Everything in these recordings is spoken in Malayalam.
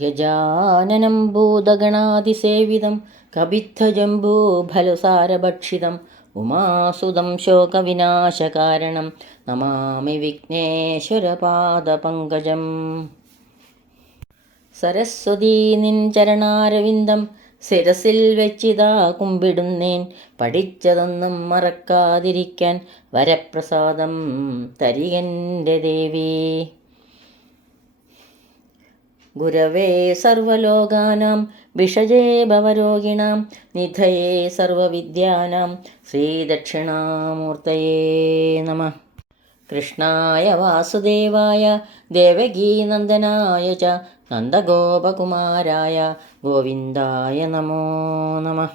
ഗജാനനം ഭൂതഗണാതിസേവിതം കപിത്ഥജംബൂഫലസാരഭക്ഷിതം ഉമാസുതം ശോകവിനാശകാരണം നമാമി വിഘ്നേശ്വരപാദപങ്കജം. സരസ്വതീ നിൻ ചരണാരവിന്ദം ശിരസിൽ വെച്ചിതാ കുമ്പിടുന്നേൻ. പഠിച്ചതൊന്നും മറക്കാതിരിക്കാൻ വരപ്രസാദം തരികൻ്റെ ദേവി. ഗുരവേ സർവലോകാനാം വിഷജേ ഭവരോഗിണാം നിധയേ സർവവിദ്യാനാം ശ്രീദക്ഷിണാമൂർത്തയേ നമഃ. കൃഷ്ണായ വാസുദേവായ ദേവകീനന്ദനായ ച നന്ദഗോപകുമാരായ ഗോവിന്ദായ നമോ നമഃ.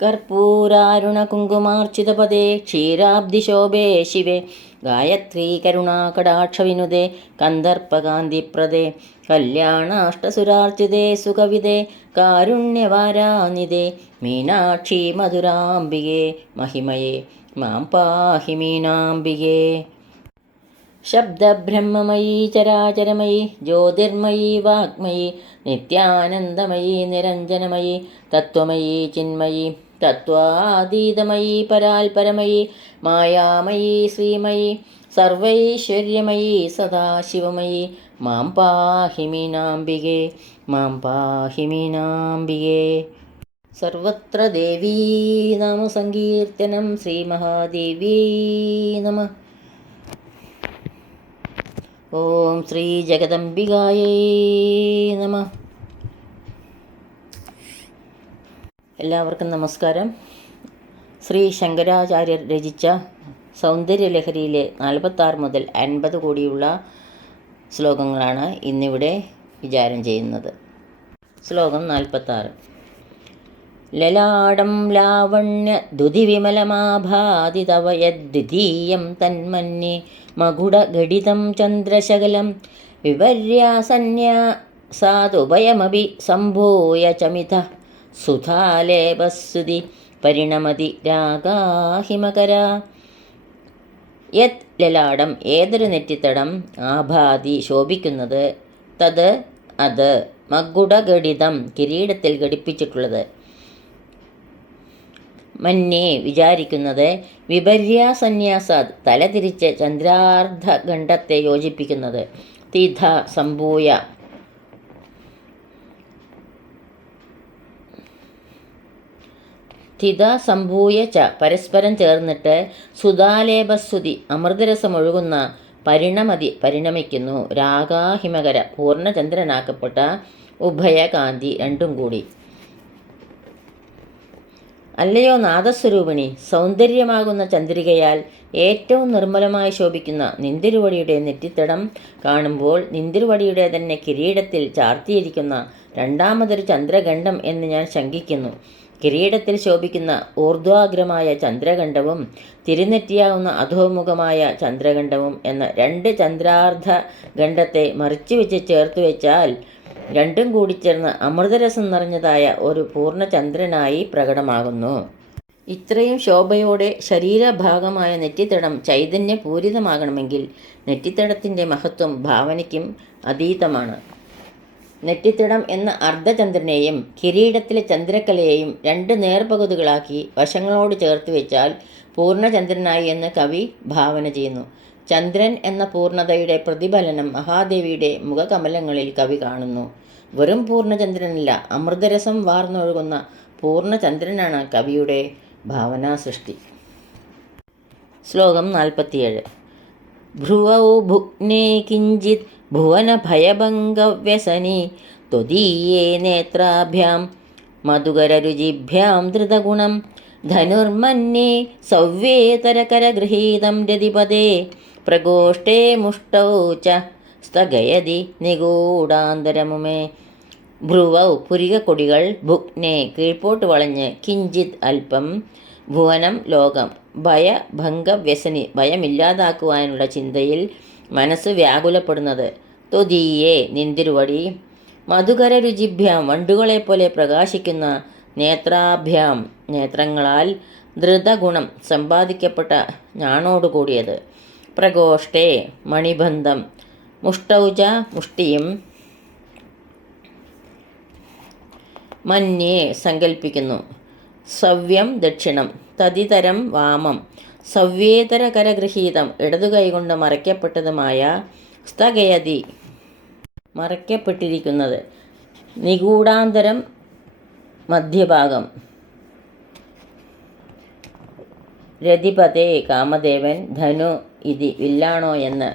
കർപ്പൂരാരുണകുങ്കുമാർച്ചിതപദേ ക്ഷീരാബ്ധിശോഭേ ശിവേ ഗായത്രീ കരുണാകടാക്ഷവിനുദേ കന്ദർപ്പകാന്തിപ്രദേ കല്യാണാഷ്ടസുരാർച്ചിതേ സുകവിദേ കാരുണ്യവാരാനിദേ മീനാക്ഷി മധുരാംബികേ മഹിമയേ മാം പാഹി മീനാംബികേ. ശബ്ദബ്രഹ്മമയീ ചരാചരമയീ ജ്യോതിർമയീ വാഗ്മയീ നിത്യാനന്ദമയീ നിരഞ്ജനമയീ തത്വമയീ ചിന്മയീ തത്വാതീതമയീ പരാൽപരമയീ മായാമയീ ശ്രീമയീ സർവൈശ്വര്യമയീ സദാശിവമയീ മാം പാഹി മീനാംബികേ മാം പാഹി മീനാംബികേ. സർവത്ര ദേവീ നാമസങ്കീർത്തനം ശ്രീമഹാദേവീ നമഃ. ഓം ശ്രീ ജഗദംബികായൈ നമഃ. എല്ലാവർക്കും നമസ്കാരം. ശ്രീ ശങ്കരാചാര്യർ രചിച്ച സൗന്ദര്യലഹരിയിലെ 46 മുതൽ 50 കൂടിയുള്ള ശ്ലോകങ്ങളാണ് ഇന്നിവിടെ വിചാരം ചെയ്യുന്നത്. ശ്ലോകം 46. ലലാടം ലാവണ്യ ദുതിവിമലമാഭാതി തവ യദ്വിതീയം തന്മന്യേ മകുടഘടിതം ചന്ദ്രശകലം വിപര്യാസന്യാസാതുഭയമപി സംഭൂയ ചമിത സുധാലേപസ്സുതി പരിണമതി രാഗാഹിമകര. യത് ലലാടം ഏതൊരു നെറ്റിത്തടം ആഭാതി ശോഭിക്കുന്നത് തത് അത് മകുടഘടിതം കിരീടത്തിൽ ഘടിപ്പിച്ചിട്ടുള്ളത് മന്യേ വിചാരിക്കുന്നത് വിപര്യാസന്യാസാത് തലതിരിച്ച് ചന്ദ്രാർദ്ധഖണ്ഡത്തെ യോജിപ്പിക്കുന്നത് തിഥ സംഭൂയ തിഥ സംഭൂയ ച പരസ്പരം ചേർന്നിട്ട് സുധാലേപസ്സുതി അമൃതരസമൊഴുകുന്ന പരിണമതി പരിണമിക്കുന്നു രാഗാഹിമകര പൂർണ്ണചന്ദ്രനാക്കപ്പെട്ട ഉഭയകാന്തി രണ്ടും കൂടി. അല്ലയോ നാദസ്വരൂപിണി, സൗന്ദര്യമാകുന്ന ചന്ദ്രികയാൽ ഏറ്റവും നിർമ്മലമായി ശോഭിക്കുന്ന നിന്തിരുവടിയുടെ നെറ്റിത്തടം കാണുമ്പോൾ നിന്തിരുവടിയുടെ തന്നെ കിരീടത്തിൽ ചാർത്തിയിരിക്കുന്ന രണ്ടാമതൊരു ചന്ദ്രഖണ്ഡം എന്ന് ഞാൻ ശങ്കിക്കുന്നു. കിരീടത്തിൽ ശോഭിക്കുന്ന ഊർധ്വാഗ്രമായ ചന്ദ്രഖണ്ഡവും തിരുനെറ്റിയാവുന്ന അധോമുഖമായ ചന്ദ്രഖണ്ഡവും എന്ന 2 ചന്ദ്രാർദ്ധ ഖണ്ഡത്തെ മറിച്ചു വെച്ച് ചേർത്ത് വെച്ചാൽ രണ്ടും കൂടിച്ചേർന്ന് അമൃതരസം നിറഞ്ഞതായ ഒരു പൂർണ്ണചന്ദ്രനായി പ്രകടമാകുന്നു. ഇത്രയും ശോഭയോടെ ശരീരഭാഗമായ നെറ്റിത്തടം ചൈതന്യപൂരിതമാകണമെങ്കിൽ നെറ്റിത്തടത്തിൻ്റെ മഹത്വം ഭാവനയ്ക്കും അതീതമാണ്. നെറ്റിത്തടം എന്ന അർദ്ധചന്ദ്രനെയും കിരീടത്തിലെ ചന്ദ്രക്കലയെയും 2 നേർപകുതികളാക്കി വശങ്ങളോട് ചേർത്ത് വെച്ചാൽ പൂർണ്ണചന്ദ്രനായി എന്ന് കവി ഭാവന ചെയ്യുന്നു. ചന്ദ്രൻ എന്ന പൂർണ്ണതയുടെ പ്രതിഫലനം മഹാദേവിയുടെ മുഖകമലങ്ങളിൽ കവി കാണുന്നു. വെറും പൂർണ്ണചന്ദ്രനല്ല, അമൃതരസം വാർന്നൊഴുകുന്ന പൂർണ്ണചന്ദ്രനാണ് കവിയുടെ ഭാവനാസൃഷ്ടി. ശ്ലോകം 47. ഭ്രുവൗ ഭുഗ്നേ കിഞ്ചിത് ഭുവനഭയഭംഗവ്യസനി ത്വദീയേ നേത്രാഭ്യാം മധുകരരുചിഭ്യാം ധൃതഗുണം ധനുർമന്യേ സവ്യേതരകരഗൃഹീതം രതിപദേ പ്രകോഷ്ഠേ മുഷ്ടൗ ച സ്ഥഗയതി നിഗൂഢാന്തരമുമേ. ഭ്രുവൗ പുരികക്കൊടികൾ, ഭുഗ്നേ കീഴ്പോട്ട് വളഞ്ഞ്, കിഞ്ചിത് അല്പം, ഭുവനം ലോകം, ഭയഭംഗവ്യസനി ഭയമില്ലാതാക്കുവാനുള്ള ചിന്തയിൽ മനസ്സ് വ്യാകുലപ്പെടുന്നത്, ത്വദീയേ നിന്തിരുവടി, മധുകരരുചിഭ്യാം വണ്ടുകളെപ്പോലെ പ്രകാശിക്കുന്ന നേത്രാഭ്യാം നേത്രങ്ങളാൽ, ധൃതഗുണം സമ്പാദിക്കപ്പെട്ട ഞാണോടുകൂടിയത്, പ്രകോഷ്ഠേ മണിബന്ധം, മുഷ്ടൗച മുഷ്ടിയും, മന്യേ സങ്കൽപ്പിക്കുന്നു. സവ്യം ദക്ഷിണം, തതിതരം വാമം, സവ്യേതര കരഗൃഹീതം ഇടതു കൈകൊണ്ട് മറയ്ക്കപ്പെട്ടതുമായ, സ്ഥഗയതി മറയ്ക്കപ്പെട്ടിരിക്കുന്നത്, നിഗൂഢാന്തരം മധ്യഭാഗം. രതിപതേ കാമദേവൻ ധനു ഇതി വില്ലാണോ എന്ന്.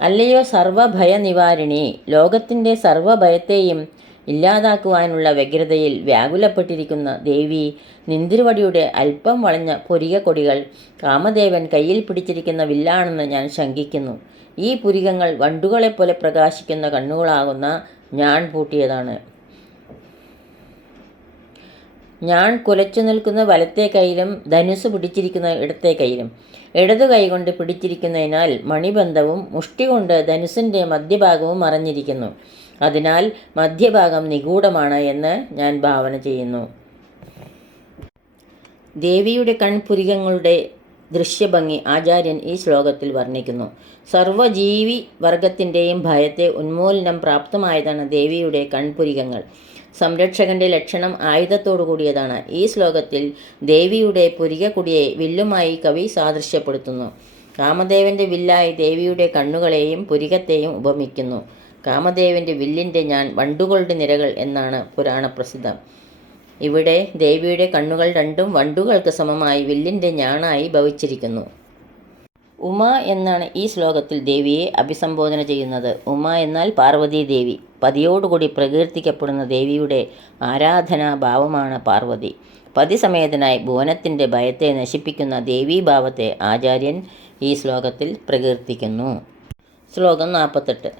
അല്ലയോ സർവഭയനിവാരിണി, ലോകത്തിൻ്റെ സർവഭയത്തെയും ഇല്ലാതാക്കുവാനുള്ള വ്യഗ്രതയിൽ വ്യാകുലപ്പെട്ടിരിക്കുന്ന ദേവി, നിന്തിരുവടിയുടെ അല്പം വളഞ്ഞ പുരിക കൊടികൾ കാമദേവൻ കയ്യിൽ പിടിച്ചിരിക്കുന്ന വില്ലാണെന്ന് ഞാൻ ശങ്കിക്കുന്നു. ഈ പുരികങ്ങൾ വണ്ടുകളെപ്പോലെ പ്രകാശിക്കുന്ന കണ്ണുകളാകുന്ന ഞാൻ പൂട്ടിയതാണ്. ഞാൻ കുലച്ചു നിൽക്കുന്ന വലത്തെ കൈയിലും ധനുസ് പിടിച്ചിരിക്കുന്ന ഇടത്തെ കൈയിലും. ഇടതു കൈകൊണ്ട് പിടിച്ചിരിക്കുന്നതിനാൽ മണിബന്ധവും മുഷ്ടി കൊണ്ട് ധനുസിൻ്റെ മധ്യഭാഗവും മറഞ്ഞിരിക്കുന്നു. അതിനാൽ മധ്യഭാഗം നിഗൂഢമാണ് എന്ന് ഞാൻ ഭാവന ചെയ്യുന്നു. ദേവിയുടെ കൺപുരികങ്ങളുടെ ദൃശ്യഭംഗി ആചാര്യൻ ഈ ശ്ലോകത്തിൽ വർണ്ണിക്കുന്നു. സർവജീവി വർഗത്തിൻ്റെയും ഭയത്തെ ഉന്മൂലനം പ്രാപ്തമായതാണ് ദേവിയുടെ കൺപുരികങ്ങൾ. സംരക്ഷകന്റെ ലക്ഷണം ആയുധത്തോടു കൂടിയതാണ്. ഈ ശ്ലോകത്തിൽ ദേവിയുടെ പുരികക്കുടിയെ വില്ലുമായി കവി സാദൃശ്യപ്പെടുത്തുന്നു. കാമദേവന്റെ വില്ലായി ദേവിയുടെ കണ്ണുകളെയും പുരികത്തെയും ഉപമിക്കുന്നു. കാമദേവന്റെ വില്ലിൻ്റെ ഞാൻ വണ്ടുകളുടെ നിരകൾ എന്നാണ് പുരാണപ്രസിദ്ധം. ഇവിടെ ദേവിയുടെ കണ്ണുകൾ രണ്ടും വണ്ടുകൾക്ക് സമമായി വില്ലിൻ്റെ ഞാണായി ഭവിച്ചിരിക്കുന്നു. ഉമ എന്നാണ് ഈ ശ്ലോകത്തിൽ ദേവിയെ അഭിസംബോധന ചെയ്യുന്നത്. ഉമ എന്നാൽ പാർവതീ ദേവി. പതിയോടുകൂടി പ്രകീർത്തിക്കപ്പെടുന്ന ദേവിയുടെ ആരാധനാഭാവമാണ് പാർവതി. പതിസമേതനായി ഭുവനത്തിൻ്റെ ഭയത്തെ നശിപ്പിക്കുന്ന ദേവീഭാവത്തെ ആചാര്യൻ ഈ ശ്ലോകത്തിൽ പ്രകീർത്തിക്കുന്നു. ശ്ലോകം 48.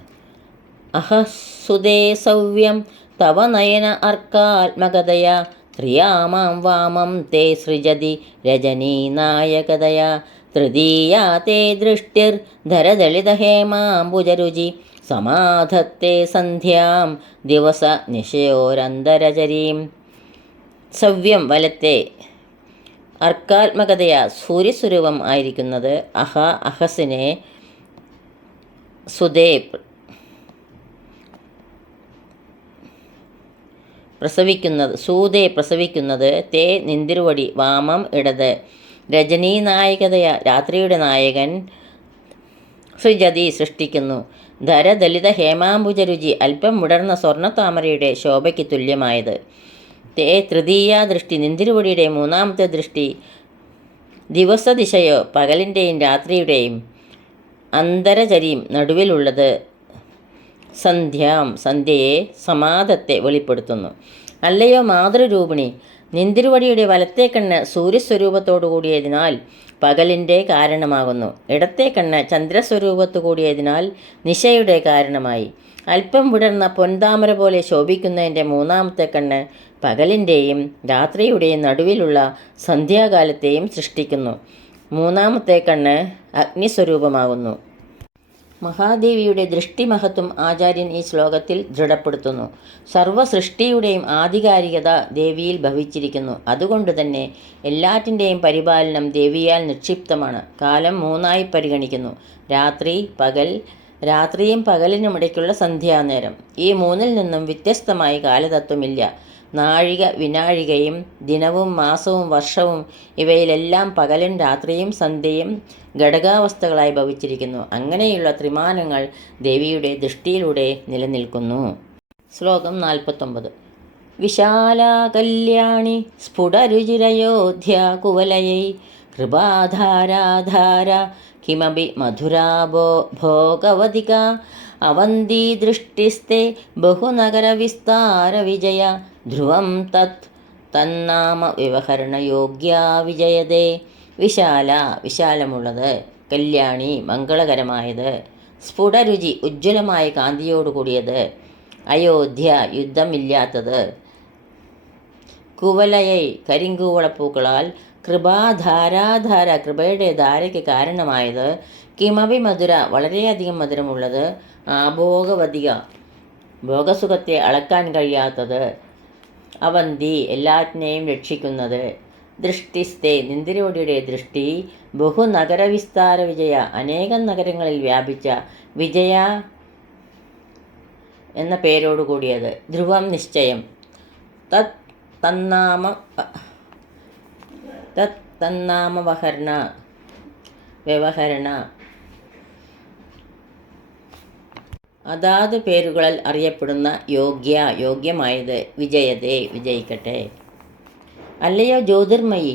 അഹസുതേ സൗവ്യം തവ നയന അർക്കാത്മകതയാ ത്രിയാമാം വാമം തേ സൃജതി രജനീനായകതയാ തൃതീയാ തേ ദൃഷ്ടിർ ധരദളിതഹേമാംബുജരുചി സമാധത്തെ സന്ധ്യാം ദിവസ നിശയോരന്തരചരീം. സവ്യം വലത്തെ, അർക്കാത്മകതയാ സൂര്യസ്വരൂപം ആയിരിക്കുന്നത് അഹസിനെ സുതേ പ്രസവിക്കുന്നത് തേ നിന്തിരുവടി വാമം ഇടത് രജനീനായകതയ രാത്രിയുടെ നായകൻ സൃജതി സൃഷ്ടിക്കുന്നു ധരദലിത ഹേമാംബുജരുചി അല്പം മുടർന്ന സ്വർണ്ണത്താമരയുടെ ശോഭയ്ക്ക് തുല്യമായത്. തേ തൃതീയ ദൃഷ്ടി നിന്തിരുവടിയുടെ മൂന്നാമത്തെ ദൃഷ്ടി ദിവസദിശയോ പകലിൻ്റെയും രാത്രിയുടെയും അന്തരചരിയും നടുവിലുള്ളത് സന്ധ്യയെ സമാധത്തെ വെളിപ്പെടുത്തുന്നു. അല്ലയോ മാതൃരൂപിണി, നിന്തിരുവടിയുടെ വലത്തെ കണ്ണ് സൂര്യസ്വരൂപത്തോടു കൂടിയതിനാൽ പകലിൻ്റെ കാരണമാകുന്നു. ഇടത്തെ കണ്ണ് ചന്ദ്രസ്വരൂപത്തു കൂടിയതിനാൽ നിശയുടെ കാരണമായി. അല്പം വിടർന്ന പൊൻതാമര പോലെ ശോഭിക്കുന്നതിൻ്റെ മൂന്നാമത്തെ കണ്ണ് പകലിൻ്റെയും രാത്രിയുടെയും നടുവിലുള്ള സന്ധ്യാകാലത്തെയും സൃഷ്ടിക്കുന്നു. മൂന്നാമത്തെ കണ്ണ് അഗ്നിസ്വരൂപമാകുന്നു. മഹാദേവിയുടെ ദൃഷ്ടിമഹത്വം ആചാര്യൻ ഈ ശ്ലോകത്തിൽ ദൃഢപ്പെടുത്തുന്നു. സർവസൃഷ്ടിയുടെയും ആധികാരികത ദേവിയിൽ ഭവിച്ചിരിക്കുന്നു. അതുകൊണ്ട് തന്നെ എല്ലാറ്റിൻ്റെയും പരിപാലനം ദേവിയാൽ നിക്ഷിപ്തമാണ്. കാലം മൂന്നായി പരിഗണിക്കുന്നു: രാത്രി, പകൽ. രാത്രിയും പകലിനുമിടയ്ക്കുള്ള സന്ധ്യാനേരം. ഈ മൂന്നിൽ നിന്നും വ്യത്യസ്തമായി കാലതത്വമില്ല. നാഴിക വിനാഴികയും ദിനവും മാസവും വർഷവും ഇവയിലെല്ലാം പകലും രാത്രിയും സന്ധ്യയും ഘടകാവസ്ഥകളായി ഭവിച്ചിരിക്കുന്നു. അങ്ങനെയുള്ള ത്രിമാനങ്ങൾ ദേവിയുടെ ദൃഷ്ടിയിലൂടെ നിലനിൽക്കുന്നു. ശ്ലോകം 49. വിശാലാ കല്യാണി സ്ഫുടരുചിരയോധ്യ കുവലയൈ കൃപാധാരാധാര കിമപി മധുരാ ഭോഗവതിക അവന്തി ദൃഷ്ടിസ്തേ ബഹുനഗരവിസ്താരവിജയ ധ്രുവം തന്നാമ വ്യവഹരണയോഗ്യാ വിജയതേ. വിശാലമുള്ളത്, കല്യാണി മംഗളകരമായത്, സ്ഫുടരുചി ഉജ്ജ്വലമായ കാന്തിയോടുകൂടിയത്, അയോധ്യ യുദ്ധമില്ലാത്തത്, കുവലയൈ കരിങ്കൂവളപ്പൂക്കളാൽ, കൃപാധാരാധാര കൃപയുടെ ധാരയ്ക്ക് കാരണമായത്, കിമപി മധുര വളരെയധികം മധുരമുള്ളത്, ആഭോഗവതിക ഭോഗസുഖത്തെ അളക്കാൻ കഴിയാത്തത്, അവന്തി എല്ലാറ്റിനെയും രക്ഷിക്കുന്നത്, ദൃഷ്ടിസ്തേ നിന്തിരുവടിയുടെ ദൃഷ്ടി, ബഹുനഗരവിസ്താര വിജയ അനേകം നഗരങ്ങളിൽ വ്യാപിച്ച, വിജയ എന്ന പേരോടുകൂടിയത്, ധ്രുവം നിശ്ചയം, തത് തന്നാമ തത് തന്നാമവഹരണ വ്യവഹരണ. അതാത് പേരുകളിൽ അറിയപ്പെടുന്ന യോഗ്യമായത്, വിജയതേ വിജയിക്കട്ടെ. അല്ലയോ ജ്യോതിർമയി,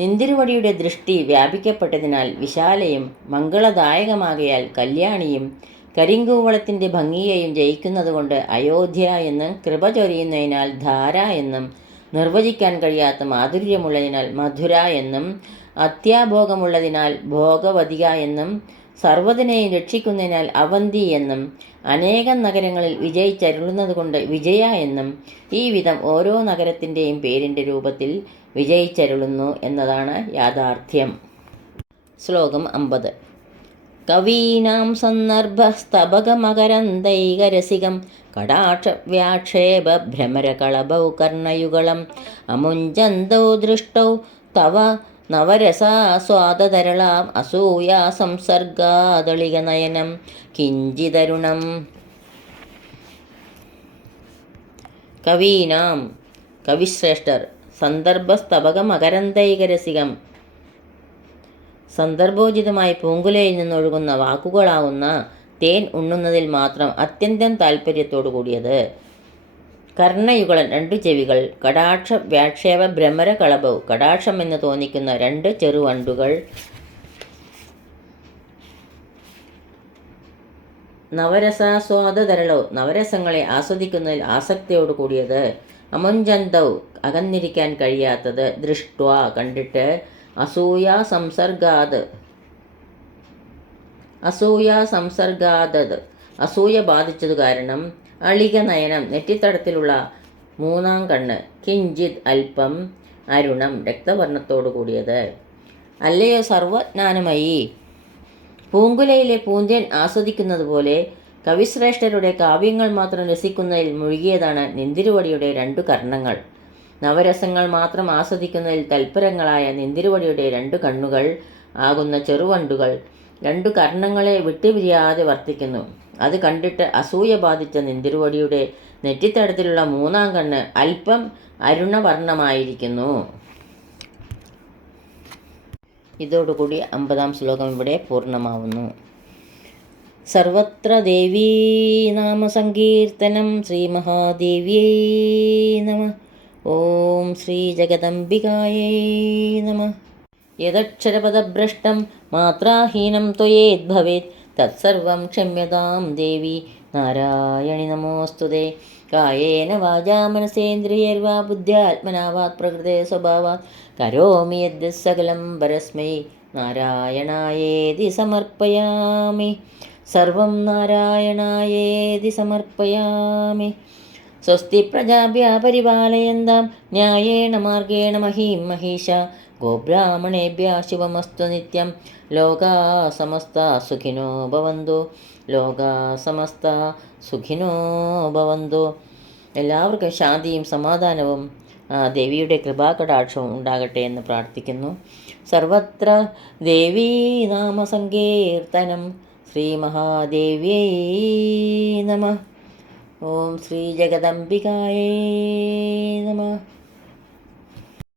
നിന്തിരുവടിയുടെ ദൃഷ്ടി വ്യാപിക്കപ്പെട്ടതിനാൽ വിശാലയും മംഗളദായകമാകയാൽ കല്യാണിയും കരിങ്കൂവളത്തിൻ്റെ ഭംഗിയെയും ജയിക്കുന്നതുകൊണ്ട് അയോധ്യ എന്നും, കൃപ ചൊരിയുന്നതിനാൽ ധാര എന്നും, നിർവചിക്കാൻ കഴിയാത്ത മാധുര്യമുള്ളതിനാൽ മധുര എന്നും, അത്യാഭോഗമുള്ളതിനാൽ ഭോഗവതിക എന്നും, സർവ്വതിനെയും രക്ഷിക്കുന്നതിനാൽ അവന്തി എന്നും, അനേകം നഗരങ്ങളിൽ വിജയിച്ചരുളുന്നതുകൊണ്ട് വിജയ എന്നും, ഈ വിധം ഓരോ നഗരത്തിൻ്റെയും പേരിൻ്റെ രൂപത്തിൽ വിജയിച്ചരുളുന്നു എന്നതാണ് യാഥാർത്ഥ്യം. ശ്ലോകം 50. കവീനാം സന്ദർഭസ്തബകമകരന്തൈകരസികം കടാക്ഷവ്യാക്ഷേപ ഭ്രമരകളഭൗ കർണയുഗളം അമുഞ്ചന്തൗ ദൃഷ്ടൗ തവ നവരസാസ്വാദതരളാം അസൂയാ സംസർഗാദളികനയനം കിഞ്ചിതരുണം. കവീനാം കവിശ്രേഷ്ഠർ, സന്ദർഭസ്തബകമകരന്തൈകരസികം സന്ദർഭോചിതമായി പൂങ്കുലയിൽ നിന്നൊഴുകുന്ന വാക്കുകളാവുന്ന തേൻ ഉണ്ണുന്നതിൽ മാത്രം അത്യന്തം താല്പര്യത്തോടു കൂടിയത്. കർണയുഗളൻ, 2 ചെവികൾ. കടാക്ഷ വ്യാക്ഷേപ ഭ്രമര കളഭവ്, കടാക്ഷം എന്ന് തോന്നിക്കുന്ന 2 ചെറുവണ്ടുകൾ. നവരസാസ്വാദതരളോ, നവരസങ്ങളെ ആസ്വദിക്കുന്നതിൽ ആസക്തിയോട് കൂടിയത്. അമുഞ്ചന്തൗ, അകന്നിരിക്കാൻ കഴിയാത്തത്. ദൃഷ്ട്വ, കണ്ടിട്ട്. അസൂയാ സംസർഗാദത്, അസൂയ ബാധിച്ചതു കാരണം. അളിക നയനം, നെറ്റിത്തടത്തിലുള്ള 3-ാം കണ്ണ്. കിഞ്ചിത്, അല്പം. അരുണം, രക്തവർണ്ണത്തോടു കൂടിയത്. അല്ലയോ സർവജ്ഞാനമയി, പൂങ്കുലയിലെ പൂന്തേൻ ആസ്വദിക്കുന്നത് പോലെ കവിശ്രേഷ്ഠരുടെ കാവ്യങ്ങൾ മാത്രം രസിക്കുന്നതിൽ മുഴുകിയതാണ് നിന്തിരുവടിയുടെ 2 കർണങ്ങൾ. നവരസങ്ങൾ മാത്രം ആസ്വദിക്കുന്നതിൽ തൽപരങ്ങളായ നിന്തിരുവടിയുടെ 2 കണ്ണുകൾ ആകുന്ന ചെറുവണ്ടുകൾ 2 കർണങ്ങളെ വിട്ടുപിരിയാതെ വർത്തിക്കുന്നു. അത് കണ്ടിട്ട് അസൂയ ബാധിച്ച നിന്തിരുവടിയുടെ നെറ്റിത്തടത്തിലുള്ള 3-ാം കണ്ണ് അല്പം അരുണവർണ്ണമായിരിക്കുന്നു. ഇതോടുകൂടി 50-ാം ശ്ലോകം ഇവിടെ പൂർണ്ണമാവുന്നു. സർവത്ര ദേവീ നാമ സങ്കീർത്തനം. ശ്രീ മഹാദേവ്യൈ നമഃ. ഓം ശ്രീ ജഗദംബികായൈ നമഃ. യദക്ഷരപദഭ്രഷ്ടം മാത്രാഹീനം ത്വയേദ്ഭവേത് തത്സർവം ക്ഷമ്യതാം ദേവി നാരായണി നമോസ്തുതേ. കായേന വാചാ മനസേന്ദ്രിയൈർവാ ബുദ്ധ്യാത്മനാ വാത് പ്രകൃതേ സ്വഭാവാത് കരോമി യദ്യത് സകലം പരസ്മൈ നാരായണായേതി സമർപ്പയാമി. സർവം നാരായണായേതി സമർപ്പയാമി. സ്വസ്തി പ്രജാഭ്യഃ പരിപാലയന്താം ന്യായേന മാർഗേണ മഹീം മഹീഷാ. ഗോബ്രാഹ്മണേഭ്യഃ ശുഭമസ്തു നിത്യം. ലോകാഃ സമസ്താഃ സുഖിനോ ഭവന്തു. ലോകാഃ സമസ്താഃ സുഖിനോ ഭവന്തു. എല്ലാവർക്കും ശാന്തിയും സമാധാനവും ദേവിയുടെ കൃപാകടാക്ഷവും ഉണ്ടാകട്ടെ എന്ന് പ്രാർത്ഥിക്കുന്നു. സർവത്ര ദേവീ നാമ സങ്കീർത്തനം. ശ്രീ മഹാദേവ്യൈ നമഃ. ഓം ശ്രീ ജഗദംബികായൈ നമഃ.